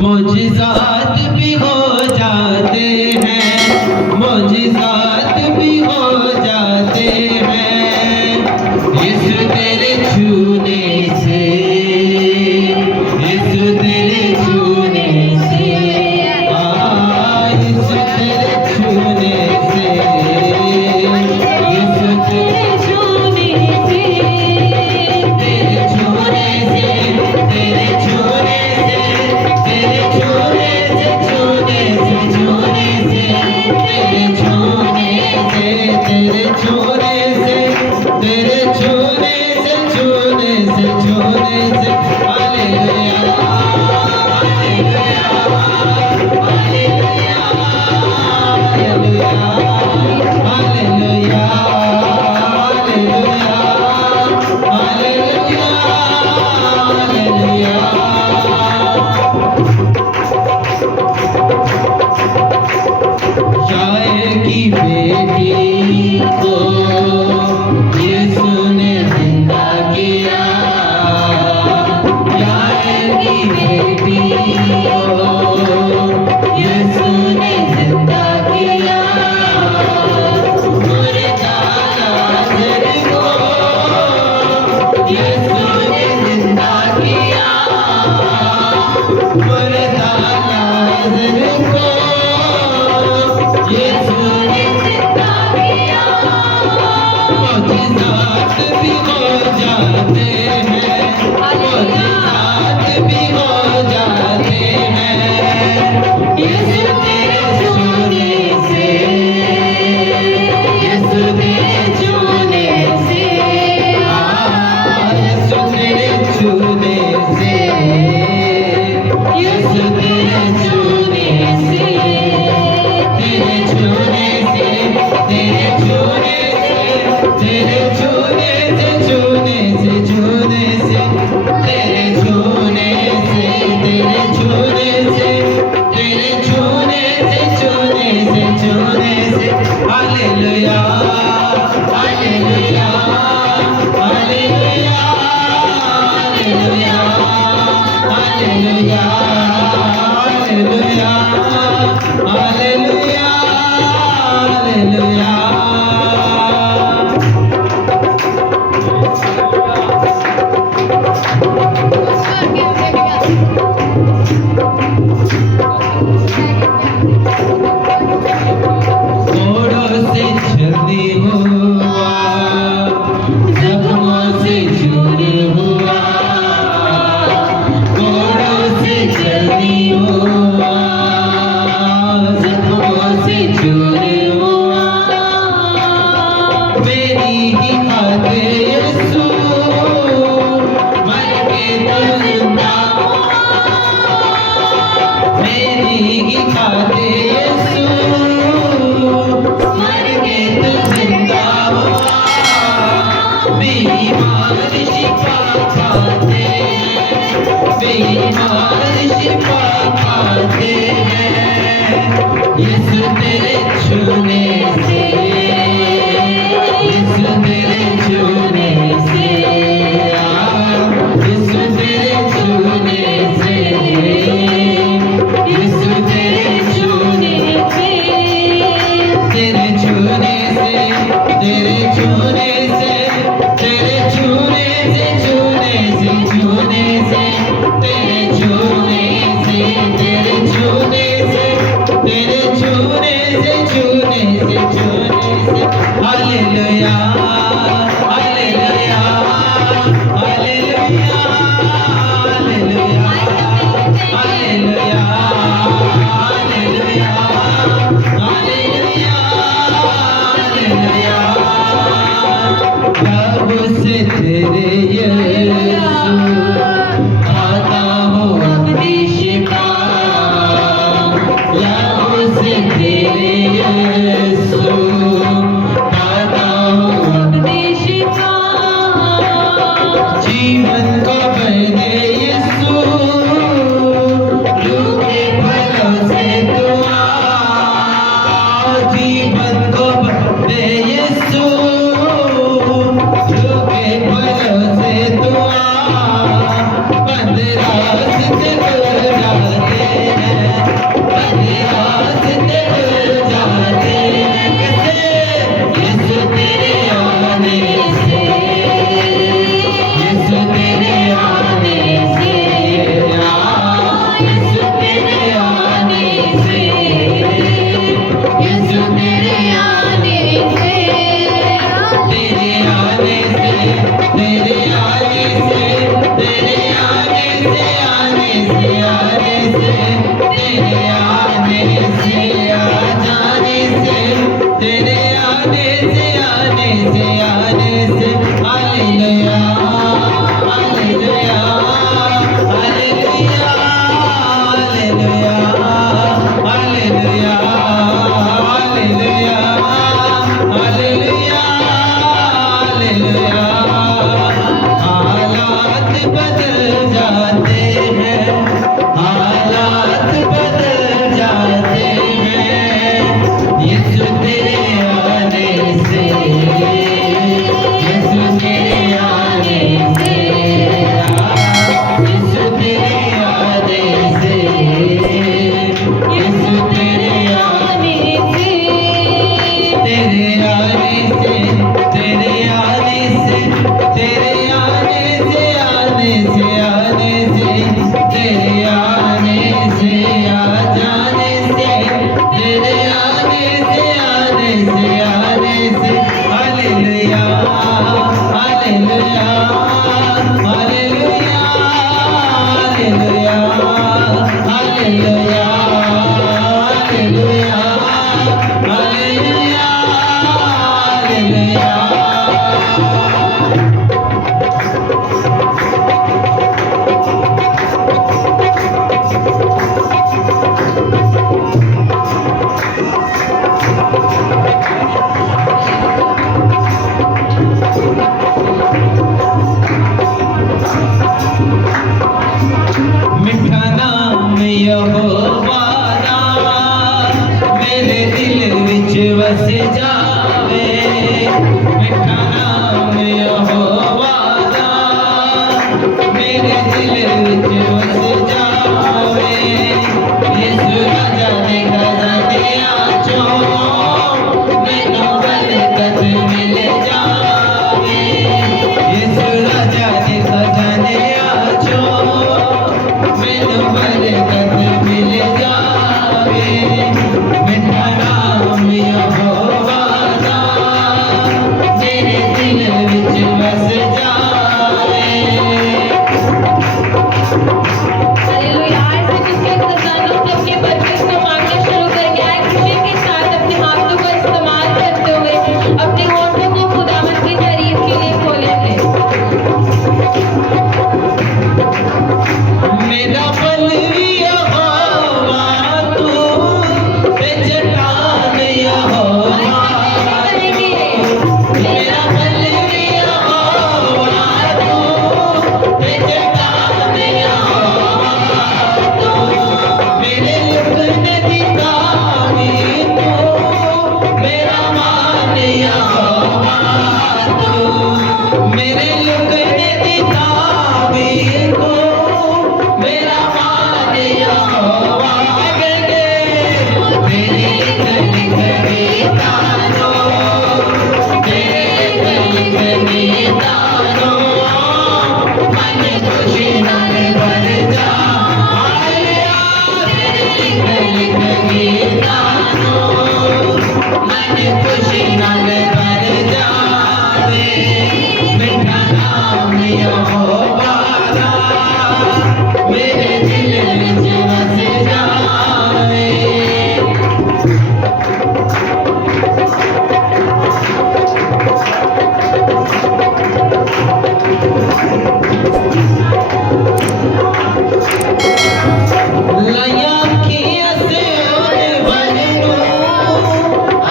मोजिज़ात भी हो जाते हैं, मोजिज़ात भी हो जाते हैं इस तेरे छूने से, इस तेरे छूने से, इस तेरे छूने से, इस तेरे छूने से, तेरे छूने से, तेरे छूने से, तेरे छूने से, छूने से, छूने से, तेरे छूने से, तेरे छूने से, तेरे छूने से, छूने से, छूने से, hallelujah, hallelujah, hallelujah, hallelujah, hallelujah, hallelujah, hallelujah, शायर की बेटी को यीशु ने जिंदा किया, शायर की बेटी को यीशु ने जिंदा किया, मुर्दा लाज़र को यीशु ने जिंदा किया, मुर्दा लाज़र को यीशु ने जिंदा किया, मोजिज़ात भी हो जाते हैं, मोजिज़ात भी हो जाते हैं इस तेरे छूने से, इस तेरे छूने से, इस तेरे छूने से, इस तेरे छूने से, तेरे छूने से, तेरे छूने से, तेरे छूने से, छूने से, छूने से, तेरे छूने से, तेरे छूने से, तेरे छूने से, छूने से, छूने से, hallelujah, hallelujah, hallelujah, hallelujah, hallelujah, hallelujah, hallelujah, hallelujah. घोड़ों से जल्दी हुआ, जख्मों से चूर हुआ, घोड़ों से मिठा नाम यहोवा दा मेरे दिल विच वस जावे मिठा नाम यहोवा दा मेरे दिल विच वस जावे यीशु राजा दे खजानिया चों मैनू बरकत मिल जावे यीशु राजा दे खजानिया चों मैनू बरकत मिल जावे मिठा नाम यहोवा दा मेरे दिल विच वस जावे। हालेलुया। ऐसे जिसके खजानों से अपनी बरकत को मांगना शुरू कर गया है, खुशी के साथ अपने हाथों को इस्तेमाल करते हुए अपने होठों को खुदावंद की तारीफ के लिए खोलेंगे। मेरा बलवी यहोवा तू ते चट्टान यहोवा मेरा बलवी यहोवा तू ते चट्टान यहोवा तू मेरे लुकने दी तावी तू मेरा मान यहोवा तू मेरे लुकने दी तावी तू मेरा मान यहोवा गगे तेरी लिख गीतानो तेरी लिख गीतानो मन खुशी नाल भर जा हालेलुया तेरी लिख गीतानो मन खुशी नाल भर जावे मिठा नाम यहोवा दा मेरे दिल विच वस जावे। लाया अखियां से ओने वलनू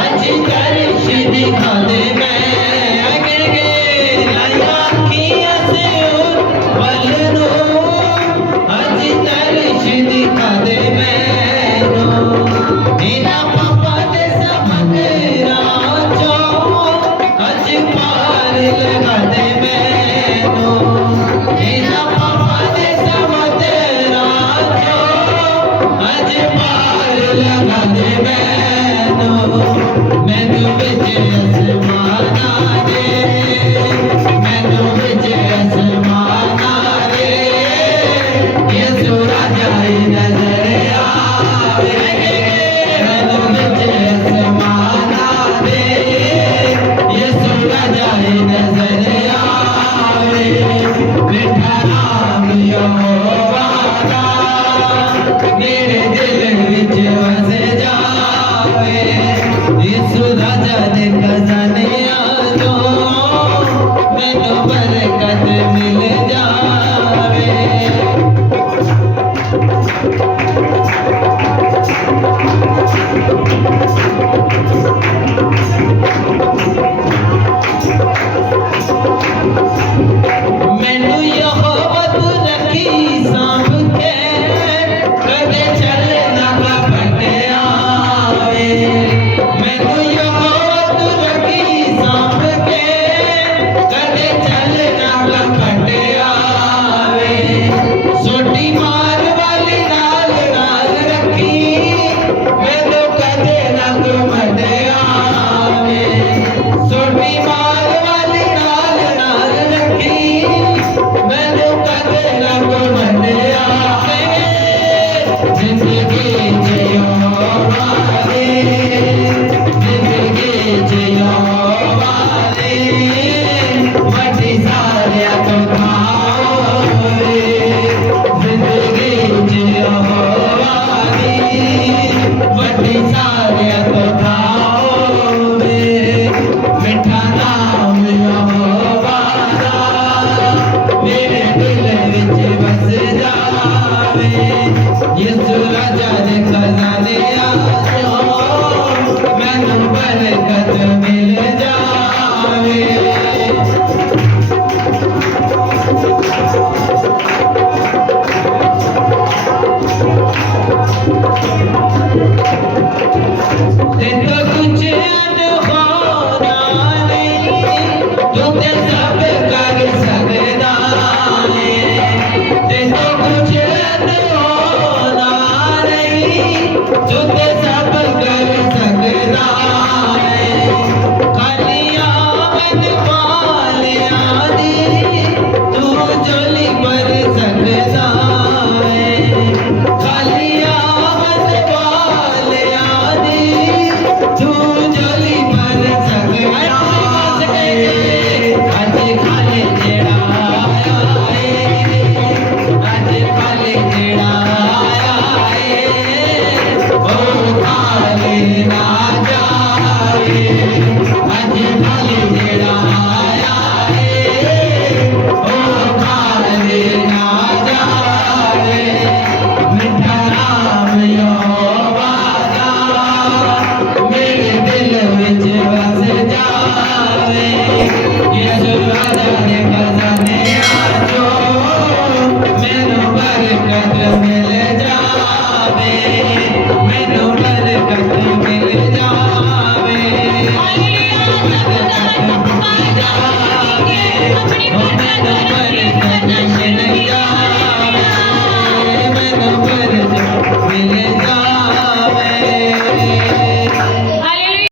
अज दर्श दिखा दे मैं अगे लाया अखियां से ओने वलनू अज दर्श दिखा दे मैनू इना पापा दे समंदरा चों अज पार लगा दे मैनू इना पापा दे समंदरा चों अज पार लगा दे मैनू मैनू विच आसमाना दे मैनू विच आसमाना दे यीशु राजा ही नजर आवे मैनू विच आसमाना दे यीशु राजा ही नजर आवे मिठा नाम यहोवा दा मेरे दिल विच वस जावे यीशु राजा दे खजानिया चों मैनू बरकत मिल जावे। मैनू यहोवा तू रखी सांभ के कदे चल ना कपट आवे मैनू यहोवा तू रखी सांभ के कदे चल ना कपट आवे सोटी मार वाली नाल ना दे खजाने आ जाओ मैनू बरकत मिल जावे तेरे कुछ अनहोना नहीं तू ते सब कर सकदा है तेरे कुछ अनहोना नहीं तू ते सब कर सकदा है खालिया मन वालिया दी तू झोली भर सकदा है खालिया मन वालिया दी तू झोली भर सकदा है अज खाले जेड़ा आया है अज खाले जेड़ा आया है ओ खाले ना जाए अज खाले जेड़ा आया है ओ खाले ना जाए मिठा नाम यहोवा दा मेरे दिल विच बस जावे यीशु राजा दे खजाने आ जाओ मैनू बरकत मिल जावे मैनू बरकत मिल जावे बरकत मिल जावे